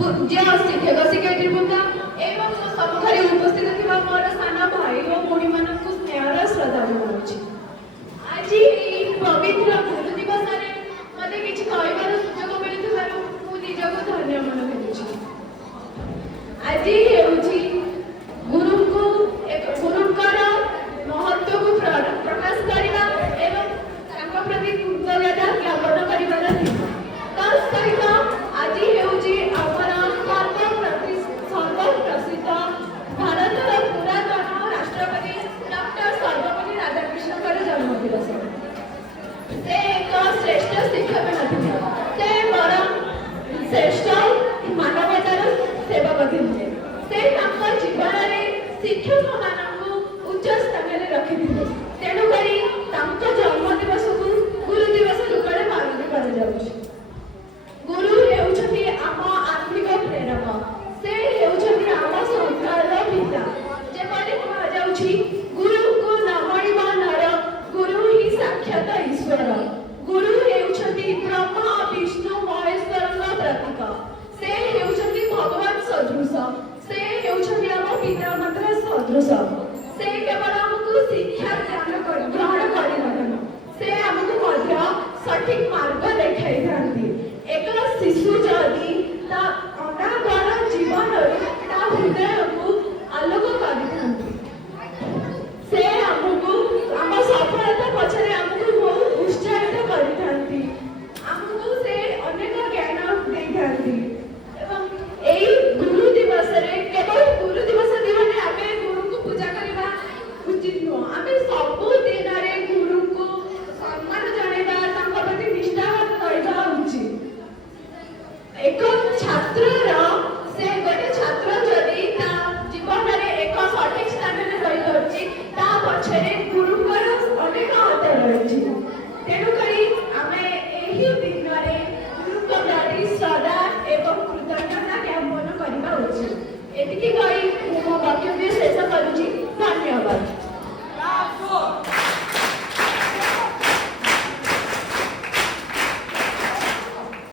पूज्य शिक्षक शिक्षयित्री वृंद एवं सम्मुखरे उपस्थित थिबा मोर साना भाई और भौणी मानकु स्नेहर श्रद्धा जणाउछि। आज पवित्र गुरु दिवस रे मते किछि कहबार सुजोग मिलिथिबारु मु निजको धन्य मन करूछि। आज हेउछि गुरुको एक गुरुकर महत्व को प्रकाश करबा एवं तांको प्रति कृतज्ञता ज्ञापन करिबार दिन। तस सहित आज हेउछि हमर सर्वप्रसिद्ध भारतर पुरातन राष्ट्रपति डॉक्टर सर्वपल्ली राधाकृष्णन जन्मदिवस। से एक श्रेष्ठ शिक्षक नथिले, से बरं श्रेष्ठ मानवतार सेवक थे। से तांको जीवन में शिक्षक मानकु उच्च स्थान में रखिथिले। तेणु करी तांको जन्मदिवस को गुरु दिवस रूपे पालन करा जाउछि। गुरु हेउछथि आम आत्मिक प्रेरक, से हेउछथि आम संस्कारर पिता। जेपरि कहा जाउछि गुरु को न मणिबा नर, गुरु ही साक्षात ईश्वर। गुरु हेउछथि ब्रह्मा विष्णु महेश्वरଙ୍କ प्रतीक। से हेउछथि भगवान सदृश, से हेउछथि आम पिता मात्र सदृश। से केवल हमकु शिक्षा ज्ञान ग्रहण करिनथन, से हमकु मध्य सठिक मार्ग देखाई थांती। एक शिशु जदि ता अनागढ़ जीवन ता हृदय को आलोक करिथांती। से हमकु आम सफलता पछरे हमकु बहुत उत्साहित करिथांती। हमकु से अनेक ज्ञान देइथांती। एवं एई गुरु दिवस रे केवल गुरु दिवस दिन आमे गुरु को पूजा करबा उचित नो। आमे सब दिन रे गुरु को सम्मान जणेबा, तांको प्रति निष्ठावान रहबा उचित। एक छात्र से गोटे छात्र जदि ता जीवन में एक सठिक स्थान में रही करछि ता पछरे गुरुकर अनेक हाथ रही। तेणु करी आमे एही दिन रे गुरुको प्रति श्रद्धा एवं कृतज्ञता ज्ञापन करबा उचित। एतिकी कहि मो वक्तव्य शेष करूछि। धन्यवाद।